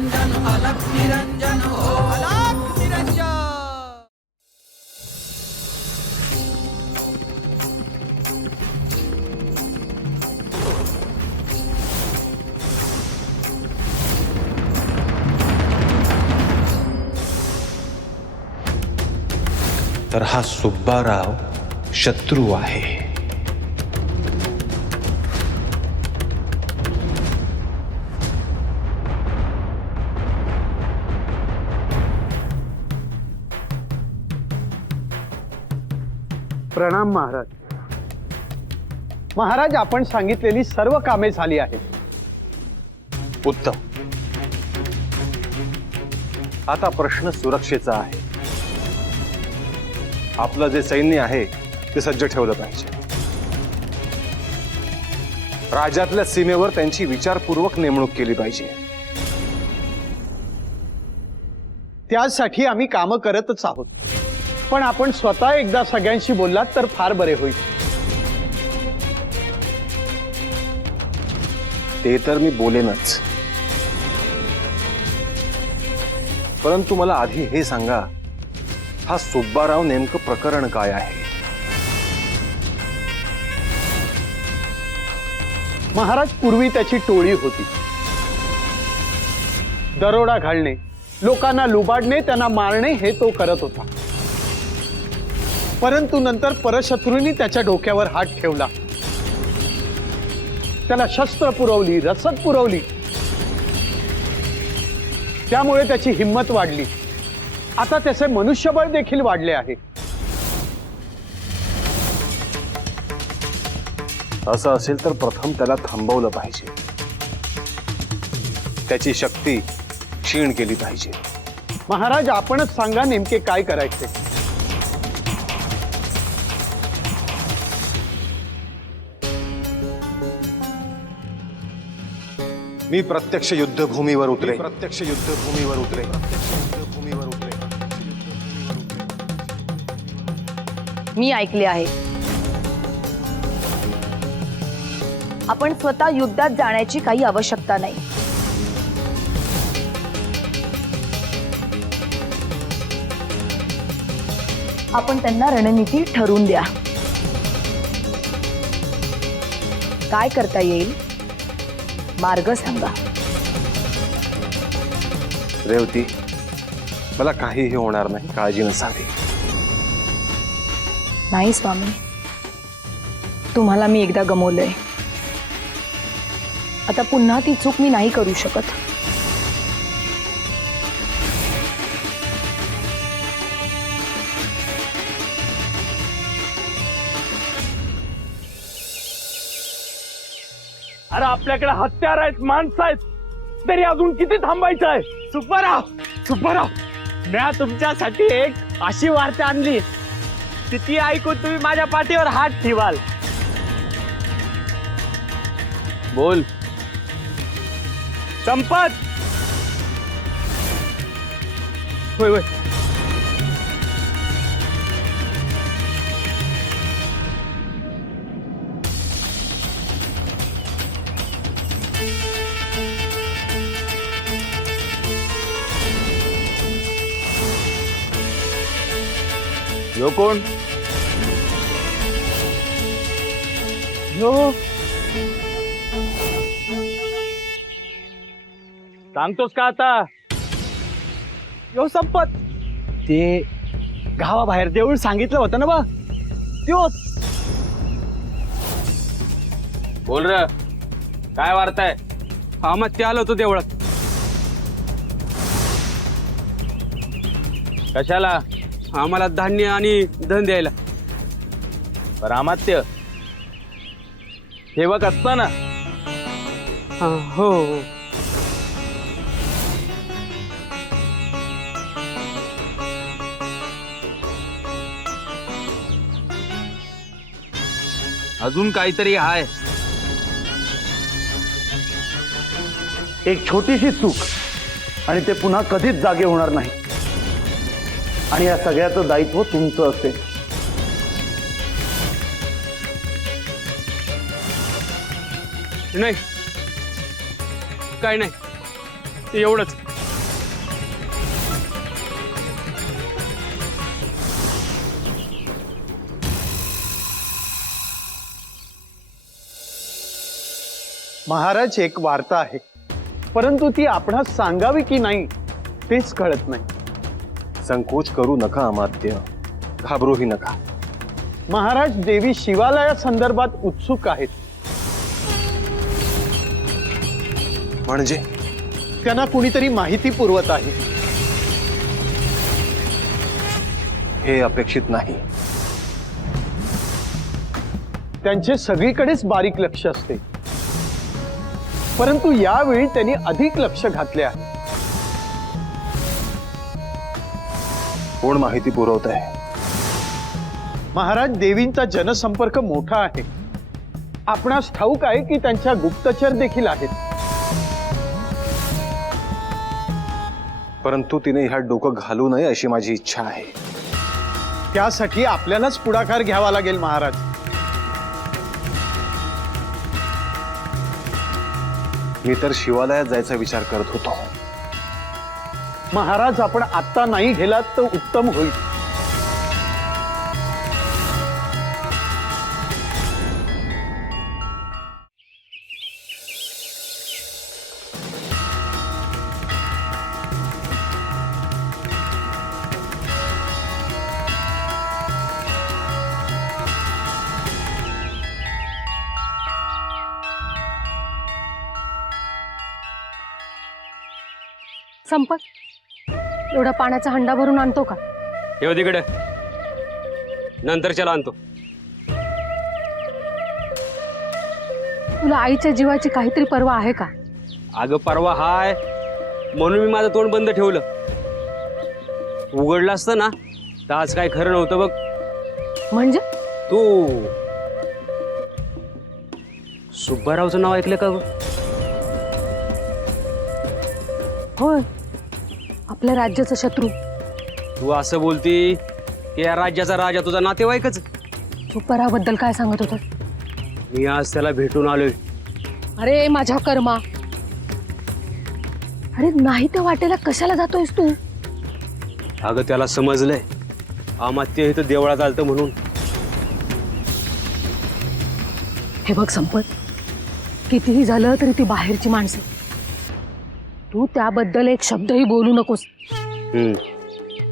निरंजन अलख निरंजन हो अलख निरंजन। तर हा सुब्बाराव शत्रू आहे। प्रणाम महाराज। महाराज, आपण सांगितलेली सर्व कामे झाली आहेत। उत्तम। आता प्रश्न सुरक्षेचा आहे। आपलं जे सैन्य आहे ते सज्ज ठेवलं पाहिजे। राज्यातल्या सीमेवर त्यांची विचारपूर्वक नेमणूक केली पाहिजे। त्यासाठी आम्ही कामं करतच आहोत, पण आपण स्वतः एकदा सगळ्यांशी बोललात तर फार बरे होईल। ते तर मी बोलेनच, परंतु मला आधी हे सांगा, हा सुब्बाराव नेमकं प्रकरण काय आहे? महाराज, पूर्वी त्याची टोळी होती। दरोडा घालणे, लोकांना लुबाडणे, त्यांना मारणे हे तो करत होता। परंतु नंतर परशत्रूंनी त्याच्या डोक्यावर हात ठेवला, त्याला शस्त्र पुरवली, रसद पुरवली, त्यामुळे त्याची हिंमत वाढली। आता त्याचे मनुष्यबळ देखील वाढले आहे। असं असेल तर प्रथम त्याला थांबवलं पाहिजे, त्याची शक्ती क्षीण केली पाहिजे। महाराज, आपणच सांगा नेमके काय करायचे। मी प्रत्यक्ष युद्धभूमीवर उतरे। मी ऐकले आहे, आपण स्वतः युद्धात जाण्याची काही आवश्यकता नाही। आपण त्यांना रणनीती ठरवून द्या, काय करता येईल मार्ग सांगा। रेवती, मला काहीही होणार नाही, काळजी नसावी। नाही स्वामी, तुम्हाला मी एकदा गमावलंय, आता पुन्हा ती चूक मी नाही करू शकत। अरे आपल्याकडे हत्यार आहेत, माणसं आहेत, तरी अजून किती थांबायचं आहे? सुब्बाराव, सुब्बाराव, मी तुमच्यासाठी एक अशी वार्ता आणली, ती ऐकून तुम्ही माझ्या पाठीवर हात ठेवाल। बोल। संपत। होय होय। यो कोण? यो सांगतोस का आता? यो संपत, ते गावाबाहेर देऊळ सांगितलं होतं ना बा, त्योच। बोल र, काय वार्ता आहे? हा, मग ते आलो होतो देवळात। कशाला? आम्हाला धान्य आणि धन द्यायला। रामात्य सेवक असताना हो हो। अजून काहीतरी आहे? एक छोटीशी चूक आणि ते पुन्हा कधीच जागे होणार नाही, आणि या सगळ्याचं दायित्व तुमचं असेल। नाही, काय नाही, एवढंच. महाराज, एक वार्ता आहे, परंतु ती आपणास सांगावी की नाही तेच कळत नाही. संकोच करू नका अमात्य, घाबरूही नका. महाराज, देवी शिवालया संदर्भात उत्सुक आहेत. म्हणजे त्यांना कुणीतरी माहिती पुरवत आहे. हे अपेक्षित नाही. त्यांचे सगळीकडेच बारीक लक्ष असते, परंतु यावेळी त्यांनी अधिक लक्ष घातले आहे. कोण माहिती पुरवत आहे? महाराज, देवींचा जनसंपर्क मोठा आहे. आपणास ठाऊक आहे की त्यांच्या गुप्तचर देखील आहेत. परंतु तिने ह्यात डोकं घालू नये अशी माझी इच्छा आहे. त्यासाठी आपल्यालाच पुढाकार घ्यावा लागेल महाराज. मी तर शिवालयात जायचा विचार करत होतो. महाराज, आपण आत्ता नाही गेलात तर उत्तम होईल. संपत, एवढा पाण्याचा हंडा भरून आणतो का? येऊ तिकडे, नंतर चला आणतो. तुला आईच्या जीवाची काहीतरी पर्वा आहे का? अगं परवा हाय म्हणून मी माझं तोंड बंद ठेवलं. उघडलं असतं ना तर आज काय खरं नव्हतं बघ. म्हणजे तू सुब्बारावचं नाव ऐकलं का गं? होय, आपल्या राज्याचा शत्रू. तू असं बोलती की या राज्याचा राजा तुझा नातेवाईकच. सुब्बारावबद्दल काय सांगत होता? मी आज त्याला भेटून आलोय. अरे माझ्या कर्मा, अरे नाही त्या वाटेला कशाला जातोयस तू? अगं त्याला समजलंय अमात्य इथं देवळात आलतं म्हणून. हे बघ संपत, कितीही झालं तरी ती बाहेरची माणसं. तू त्याबद्दल एक शब्दही बोलू नकोस.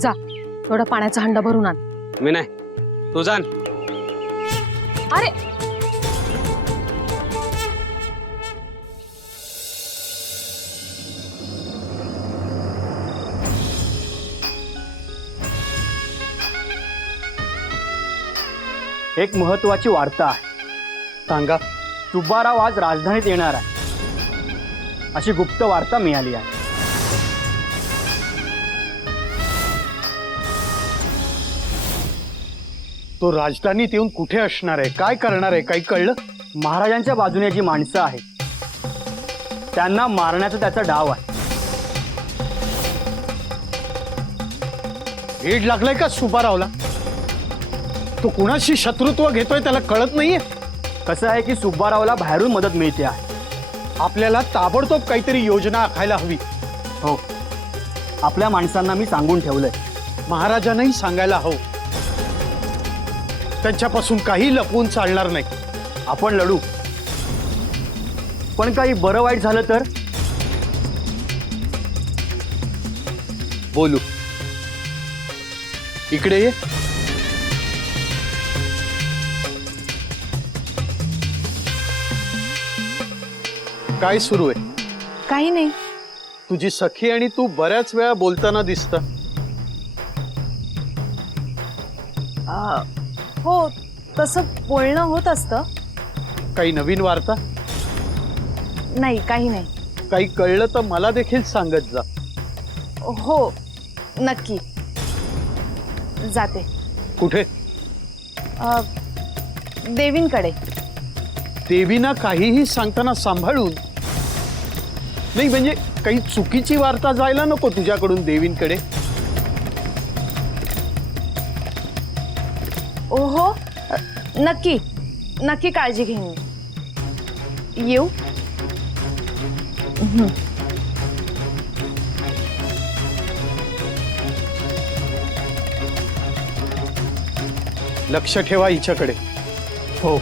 जा, थोडा पाण्याचा हंडा भरून आण. मी नाही, तू जाण. अरे एक महत्वाची वार्ता आहे. सांगा. सुब्बाराव आज राजधानीत येणार आहे अशी गुप्त वार्ता मिळाली आहे. तो राजधानीत येऊन कुठे असणार आहे, काय करणार आहे, काही कळलं? महाराजांच्या बाजूने जी माणसं आहेत त्यांना मारण्याचा त्याचा डाव आहे. भेड लागलाय का सुब्बारावला? तो कुणाशी शत्रुत्व घेतोय त्याला कळत नाहीये. कसं आहे की सुब्बारावला बाहेरून मदत मिळते आहे. आपल्याला ताबडतोब काहीतरी योजना आखायला हवी. हो, आपल्या माणसांना मी सांगून ठेवलंय. महाराजांनाही सांगायला हवं. त्यांच्यापासून काही लपवून चालणार नाही. आपण लढू, पण काही बरं वाईट झालं तर बोलू. इकडे ये. काय सुरू आहे? काही नाही. तुझी सखी आणि तू बऱ्याच वेळा बोलताना दिसता. हो, तसं बोलणं होत असतं. काही नवीन वार्ता? नाही, काही नाही. काही कळलं तर मला देखील सांगत जा. हो, नक्की. जाते. कुठे? देवींकडे. देवीना काहीही सांगताना सांभाळून. नाही म्हणजे काही चुकीची वार्ता जायला नको तुझ्याकडून देवींकडे. ओहो, नक्की नक्की काळजी घेईन मी. येऊ. लक्ष ठेवा हिच्याकडे. हो.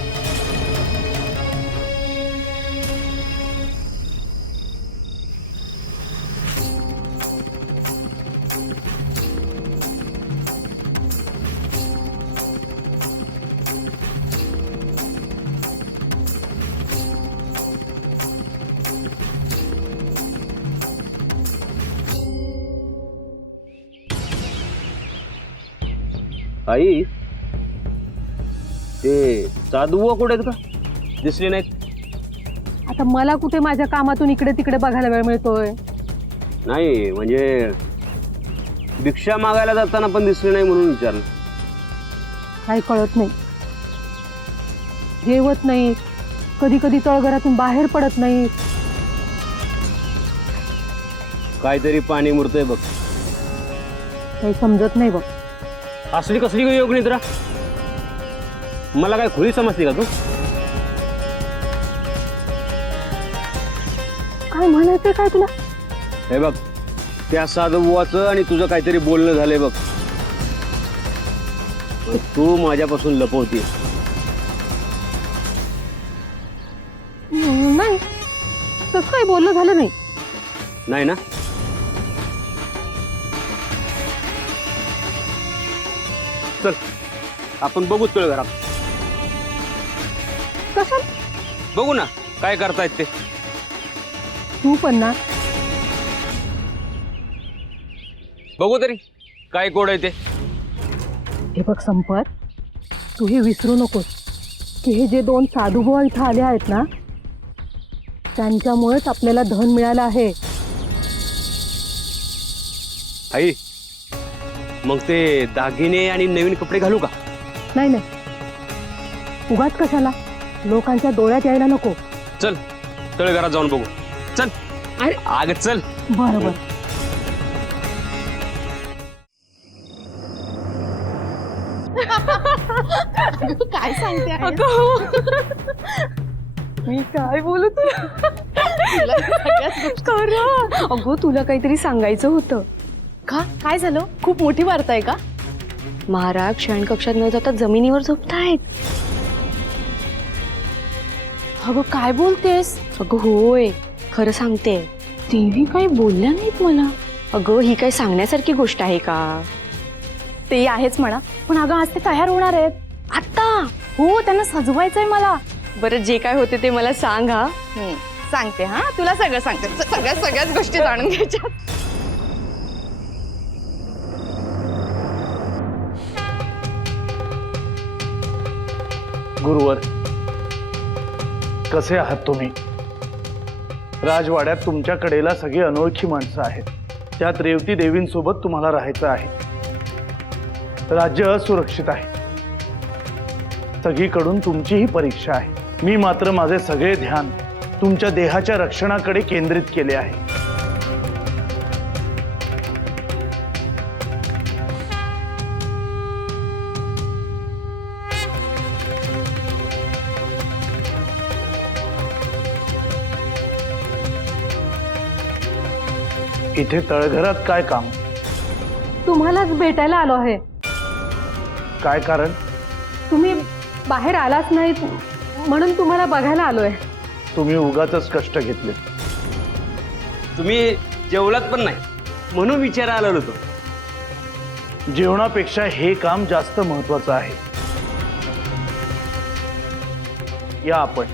आई ते साधू कुठे आहेत का? दिसले नाहीत. आता मला कुठे माझ्या कामातून इकडे तिकडे बघायला वेळ मिळतोय. नाही म्हणजे भिक्षा मागायला जाताना पण दिसले नाही म्हणून विचारलं. काही कळत नाही, जेवत नाही, कधी कधी तळघरातून बाहेर पडत नाही. काहीतरी पाणी मुरतंय बघ. काही समजत नाही बघ. असली कसली योग निद्रा? मला काय खुली समजली का तू? काय म्हणायचंय काय तुला? हे बघ, त्या साधूचं आणि तुझं काहीतरी बोलणं झालंय बघ. तू माझ्यापासून लपवते. नाही, तसं काही बोलणं झालं नाही. नाही ना? चल आपण बघू तळघरात. कशाला? बघू ना काय करतायत ते. तू पण ना. बघू तरी काय कोड आहे ते. हे बघ संपत, तू हे विसरू नकोस की हे जे 2 साधुबुवा इथं आले आहेत ना, त्यांच्यामुळेच आपल्याला धन मिळालं आहे. आई मग ते दागिने आणि नवीन कपडे घालू का? नाही नाही, उगाच कशाला, लोकांच्या डोळ्यात यायला नको. चल तळघरात जाऊन बघू. चल. अरे आग चल. बरोबर. काय सांगते आहे? मी काय बोलू तुला? अगो तुला काहीतरी सांगायचं होतं. का? काय झालं? खूप मोठी वार्ता आहे का? महाराज शयनकक्षात न जाता जमिनीवर झोपतायत. अगं काय बोलतेस? अगं होय, खरं सांगते. देवी काही बोलल्या नाहीत मला. अगं ही काय सांगण्यासारखी गोष्ट आहे का? ते आहेच म्हणा, पण अगं आज ते तयार होणार आहेत. आता? हो, त्यांना सजवायचंय मला. बरं जे काय होते ते मला सांग हा. सांगते हा, तुला सगळं सांगते. सगळ्याच गोष्टी जाणून घ्यायच्या. गुरुवर, कसे आहात तुम्ही? राजवाड्यात तुमच्या कडेला सगळी अनोळखी माणसं आहेत. त्यात रेवती देवींसोबत तुम्हाला राहायचं आहे. राज्य असुरक्षित आहे. सगळीकडून तुमचीही परीक्षा आहे. मी मात्र माझे सगळे ध्यान तुमच्या देहाच्या रक्षणाकडे केंद्रित केले आहे. इथे तळघरात काय काम? तुम्हालाच भेटायला आलो आहे. काय कारण? तुम्ही बाहेर आलाच नाहीत म्हणून तुम्हाला बघायला आलोय. तुम्ही उगाचच कष्ट घेतले. तुम्ही जेवलात पण नाही म्हणून विचारायला आलो होतो. जेवणापेक्षा हे काम जास्त महत्वाचं आहे. या आपण.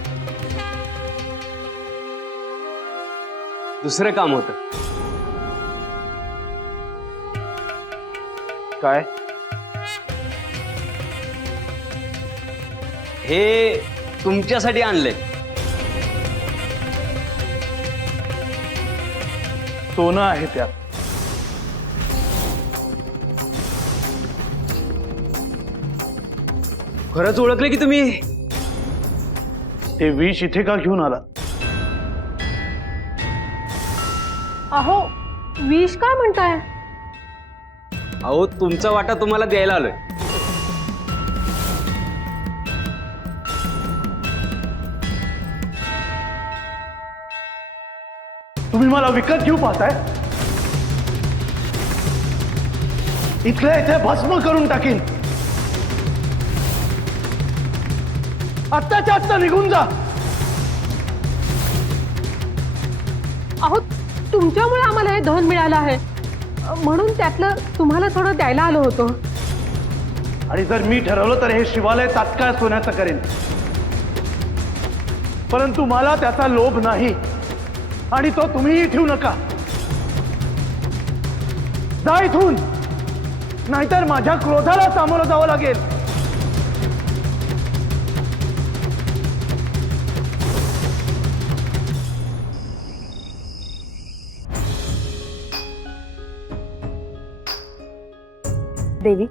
दुसरं काम होतं. काय? हे तुमच्यासाठी आणलंय. सोनं आहे त्यात. खरंच ओळखले की तुम्ही? ते विष इथे का घेऊन आला? अहो विष काय म्हणताय? अहो तुमचा वाटा तुम्हाला द्यायला आलोय. तुम्ही मला विकत घेऊ पाहताय? इथल्या इथे भस्म करून टाकीन. आत्ताच्या आत्ता निघून जा. अहो तुमच्यामुळे आम्हाला हे धन मिळालं आहे, म्हणून त्यातलं तुम्हाला थोडं द्यायला आलो होतो. आणि जर मी ठरवलं तर हे शिवालय तात्काळ सोन्याचं करेन, परंतु मला त्याचा लोभ नाही आणि तो तुम्हीही ठेवू नका. जा इथून, नाहीतर माझ्या क्रोधाला सामोरं जावं लागेल. देवी,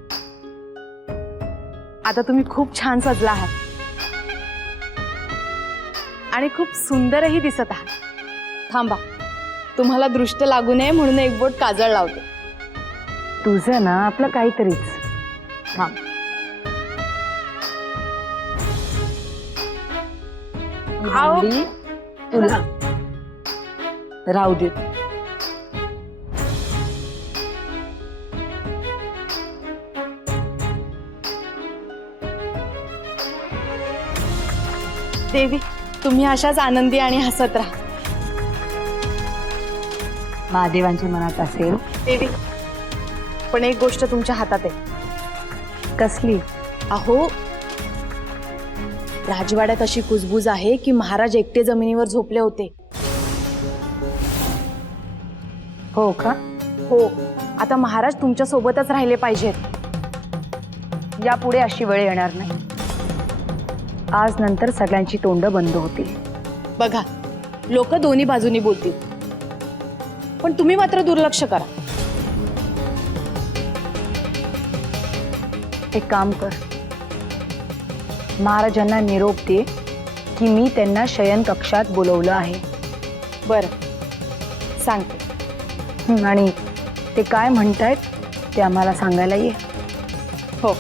आता तुम्ही खूप छान सजला आहात आणि खूप सुंदरही दिसत आहात. थांबा, तुम्हाला दृष्ट लागू नये म्हणून एक बोट काजळ लावते. तुझं ना आपलं काहीतरीच. थांब. आवडी तुला राहू दे. देवी, तुम्ही अशाच आनंदी आणि हसत राहा. महादेवांच्या मनात असेल. देवी, पण एक गोष्ट तुमच्या हातात आहे. कसली? अहो, राजवाड्यात अशी कुजबूज आहे की महाराज एकटे जमिनीवर झोपले होते. हो का? हो. आता महाराज तुमच्या सोबतच राहिले पाहिजेत. यापुढे अशी वेळ येणार नाही. आज नंतर सगळ्यांची तोंड बंद होतील. बघा, लोक दोन्ही बाजूनी बोलतील, पण तुम्ही मात्र दुर्लक्ष करा. एक काम कर, महाराजांना निरोप दे की मी त्यांना शयन कक्षात बोलवलं आहे. बरं, सांगते. आणि ते काय म्हणतायत ते आम्हाला सांगायला ये. हो.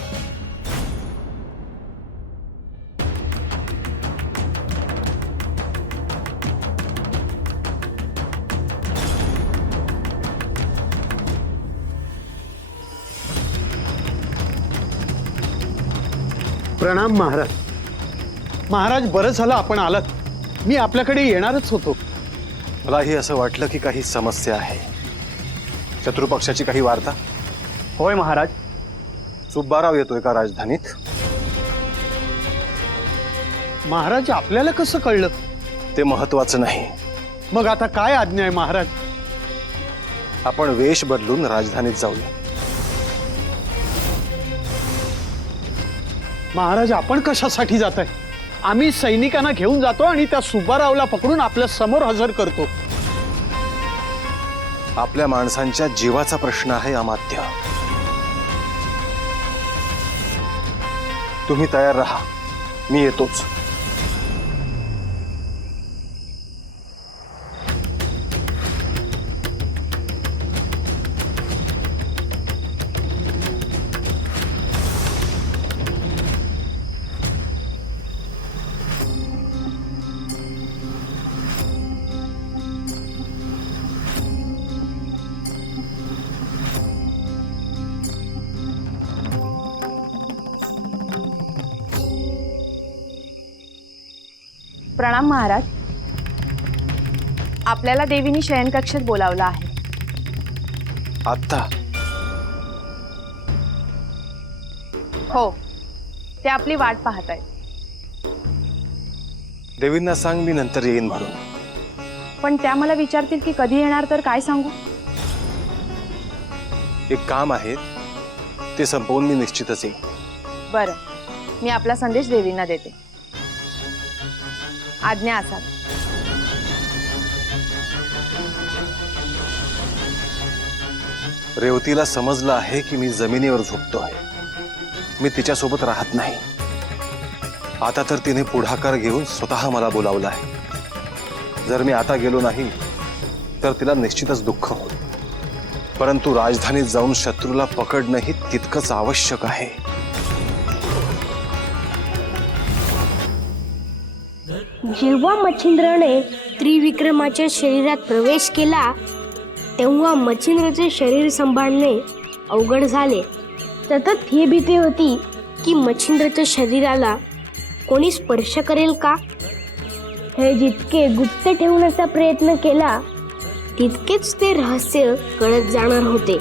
प्रणाम महाराज. महाराज, बरं झालं आपण आलात. मी आपल्याकडे येणारच होतो. मलाही असं वाटलं की काही समस्या आहे. शत्रुपक्षाची काही वार्ता? होय महाराज. सुब्बाराव येतोय का राजधानीत? महाराज, आपल्याला कसं कळलं? ते महत्वाचं नाही. मग आता काय आज्ञा आहे महाराज? आपण वेश बदलून राजधानीत जाऊया. महाराज, आपण कशासाठी जाताय? आम्ही सैनिकांना घेऊन जातो आणि त्या सुब्बारावला पकडून आपल्या समोर हजर करतो. आपल्या माणसांच्या जीवाचा प्रश्न आहे अमात्य. तुम्ही तयार राहा, मी येतोच. प्रणाम महाराज. आपल्याला देवीने शयन कक्षात बोलावलं आहे. आत्ता? हो, ते आपली वाट पाहत आहेत. देवींना सांग मी नंतर येईन म्हणून. पण त्या मला विचारतील की कधी येणार, तर काय सांगू? एक काम आहे, ते संपवून मी निश्चितच येईन. बरं, मी आपला संदेश देवींना देते. आज्ञा असावी. रेवतीला समजलं आहे की मी जमिनीवर झोपतोय. मी तिच्यासोबत राहत नाही. आता तर तिने पुढाकार घेऊन स्वतः मला बोलावलं आहे. जर मी आता गेलो नाही तर तिला निश्चितच दुःख होईल. परंतु राजधानीत जाऊन शत्रूला पकडणंही तितकंच आवश्यक आहे. जेव्हा मच्छिंद्राने त्रिविक्रमाच्या शरीरात प्रवेश केला तेव्हा मच्छिंद्राचे शरीर सांभाळणे अवघड झाले. सतत ही भीती होती की मच्छिंद्राच्या शरीराला कोणी स्पर्श करेल का? हे जितके गुप्त ठेवण्याचा प्रयत्न केला तितकेच ते रहस्य कळत जाणार होते.